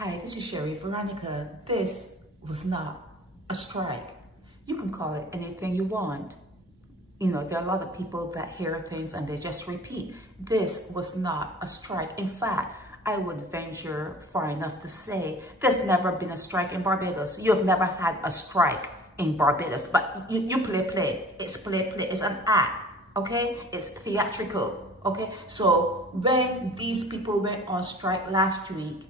Hi, this is Sherry Veronica. This was not a strike. You can call it anything you want. You know, there are a lot of people that hear things and they just repeat. This was not a strike. In fact, I would venture far enough to say there's never been a strike in Barbados. You have never had a strike in Barbados, but you play. It's play. It's an act, okay? It's theatrical, okay? So when these people went on strike last week,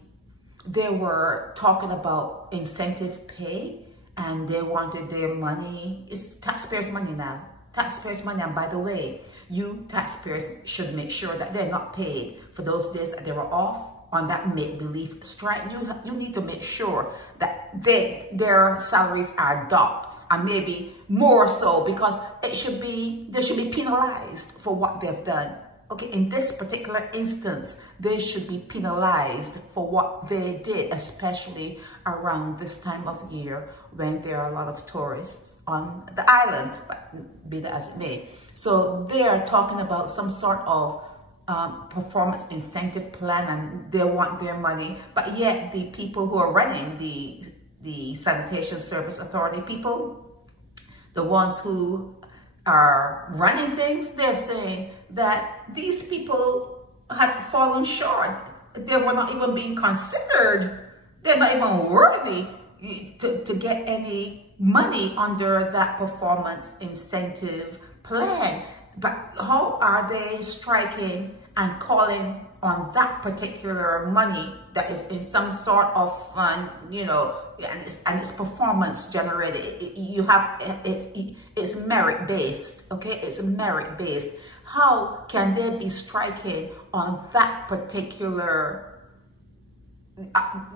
they were talking about incentive pay and they wanted their money. It's taxpayers' money now. Taxpayers' money. And by the way, you taxpayers should make sure that they're not paid for those days that they were off on that make-believe strike. You need to make sure that their salaries are docked, and maybe more so, because they should be penalized for what they've done. Okay, in this particular instance, they should be penalized for what they did, especially around this time of year when there are a lot of tourists on the island, but be that as it may. So they are talking about some sort of performance incentive plan and they want their money, but yet the people who are running the Sanitation Service Authority people, the ones who are running things, they're saying that these people had fallen short. They were not even being considered. They're not even worthy to get any money under that performance incentive plan. But how are they striking and calling on that particular money that is in some sort of fund, you know, and it's performance generated? It's merit based, okay? It's merit based. How can they be striking on that particular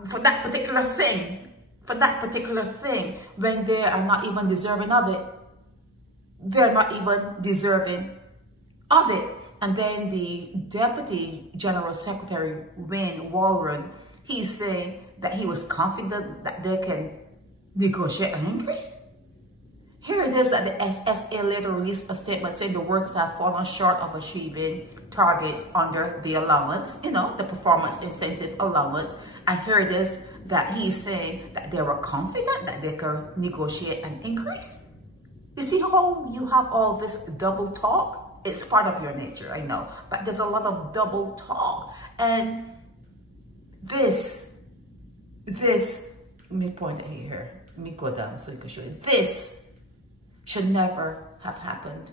for that particular thing when they are not even deserving of it? They're not even deserving of it. And then the Deputy General Secretary, Wayne Walron, he's saying that he was confident that they can negotiate an increase. Here it is that the SSA later released a statement saying the workers have fallen short of achieving targets under the allowance, you know, the performance incentive allowance. And here it is that he's saying that they were confident that they could negotiate an increase. You see how you have all this double talk? It's part of your nature, I know, but there's a lot of double talk. And this, let me point it here. Let me go down so you can show you. This should never have happened.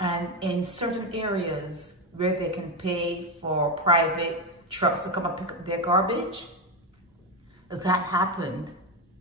And in certain areas where they can pay for private trucks to come and pick up their garbage, that happened.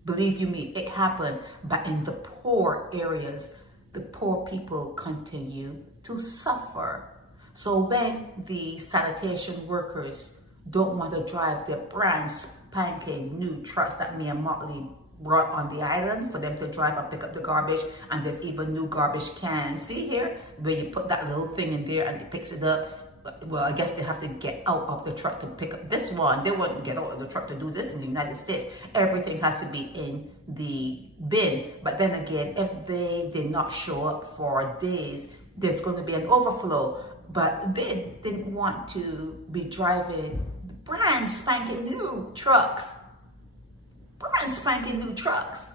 Believe you me, it happened. But in the poor areas, the poor people continue to suffer. So when the sanitation workers don't want to drive their brand spanking new trucks that Mayor Motley brought on the island for them to drive and pick up the garbage, and there's even new garbage cans. See here, where you put that little thing in there and it picks it up. Well, I guess they have to get out of the truck to pick up this one. They wouldn't get out of the truck to do this in the United States. Everything has to be in the bin. But then again, if they did not show up for days, there's going to be an overflow. But they didn't want to be driving brand spanking new trucks. Brand spanking new trucks.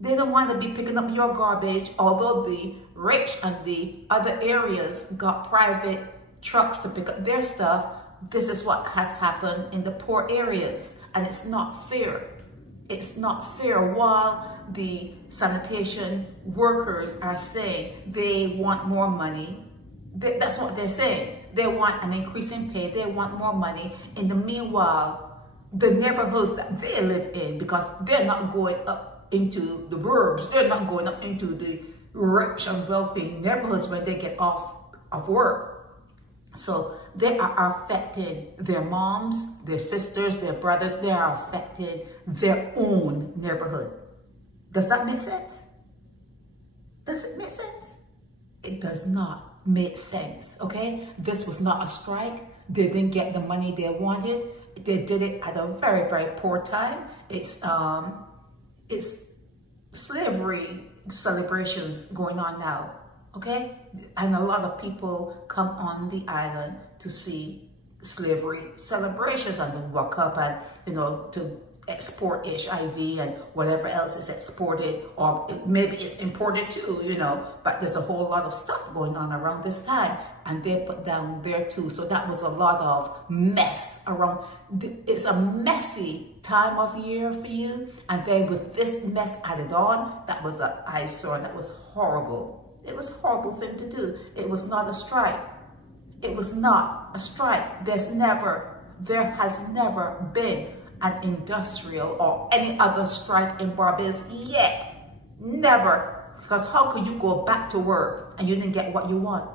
They don't want to be picking up your garbage, although the rich and the other areas got private trucks to pick up their stuff. This is what has happened in the poor areas, and it's not fair. It's not fair. While the sanitation workers are saying they want more money, that's what they're saying. They want an increase in pay. They want more money. In the meanwhile, the neighborhoods that they live in, because they're not going up into the burbs, they're not going up into the rich and wealthy neighborhoods when they get off of work. So they are affecting their moms, their sisters, their brothers. They are affecting their own neighborhood. Does that make sense? Does it make sense? It does not make sense, okay? This was not a strike. They didn't get the money they wanted. They did it at a very, very poor time. It's slavery celebrations going on now. Okay, and a lot of people come on the island to see slavery celebrations, and to walk up and, you know, to export HIV and whatever else is exported, or maybe it's imported too, you know, but there's a whole lot of stuff going on around this time, and they put down there too. So that was a lot of mess around. It's a messy time of year for you, and then with this mess added on, that was an eyesore. That was horrible. It was a horrible thing to do. It was not a strike. It was not a strike. There has never been an industrial or any other strike in Barbados yet. Never. Because how could you go back to work and you didn't get what you want?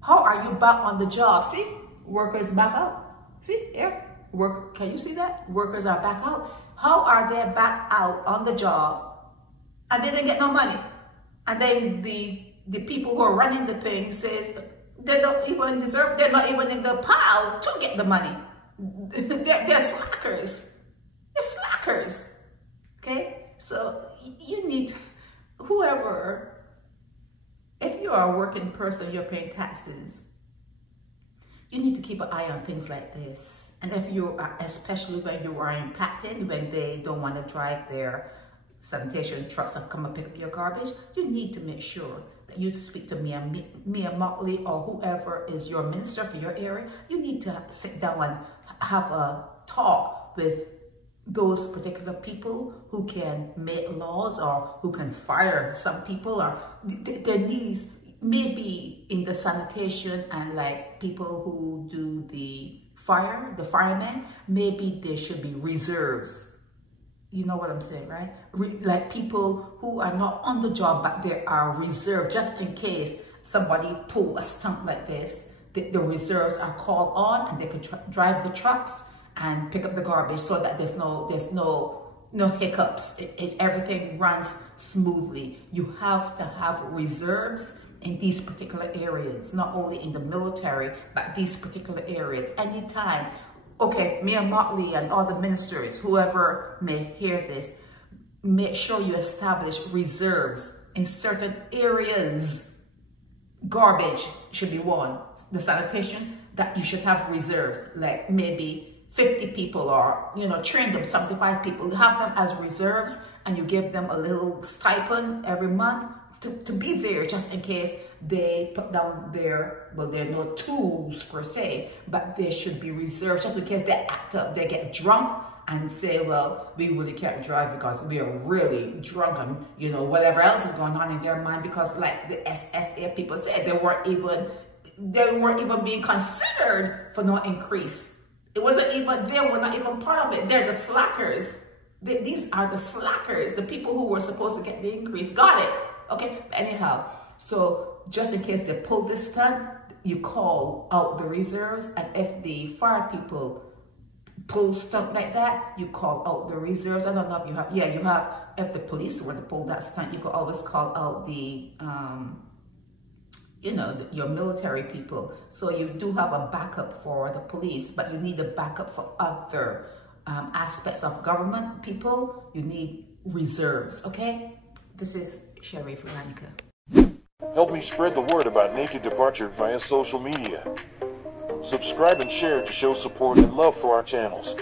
How are you back on the job? See, workers back out. See, here, can you see that? Workers are back out. How are they back out on the job and they didn't get no money? And then the people who are running the thing says they don't even deserve, they're not even in the pile to get the money. They're slackers. They're slackers. Okay? So you need, whoever, if you are a working person, you're paying taxes, you need to keep an eye on things like this. And if you are, especially when you are impacted, when they don't want to drive their sanitation trucks and come and pick up your garbage, you need to make sure that you speak to Mia Motley or whoever is your minister for your area. You need to sit down and have a talk with those particular people who can make laws or who can fire some people, or their needs maybe in the sanitation and like people who do the firemen, maybe there should be reserves. You know what I'm saying, right? Like people who are not on the job, but they are reserved just in case somebody pull a stunt like this. The reserves are called on, and they could drive the trucks and pick up the garbage, so that there's no hiccups. Everything runs smoothly. You have to have reserves in these particular areas, not only in the military, but these particular areas. Anytime. Okay, Mia Motley and all the ministers, whoever may hear this, make sure you establish reserves in certain areas. Garbage should be one. The sanitation, that you should have reserves, like maybe 50 people, or, you know, train them, 75 people. You have them as reserves, and you give them a little stipend every month to be there just in case they put down their, well, there are no tools per se, but there should be reserves just in case they act up, they get drunk and say, well, we really can't drive because we are really drunk, and, you know, whatever else is going on in their mind, because like the SSA people said, they weren't even being considered for no increase. It wasn't even, they were not even part of it. They're the slackers. These are the slackers. The people who were supposed to get the increase got it. Okay, anyhow, so just in case they pull this stunt, you call out the reserves, and if the fire people pull stunt like that, you call out the reserves. I don't know if you have, yeah, you have, if the police were to pull that stunt, you could always call out the, you know, your military people. So you do have a backup for the police, but you need a backup for other aspects of government people. You need reserves, okay? This is Sherry Veronica. Help me spread the word about Naked Departure via social media. Subscribe and share to show support and love for our channels.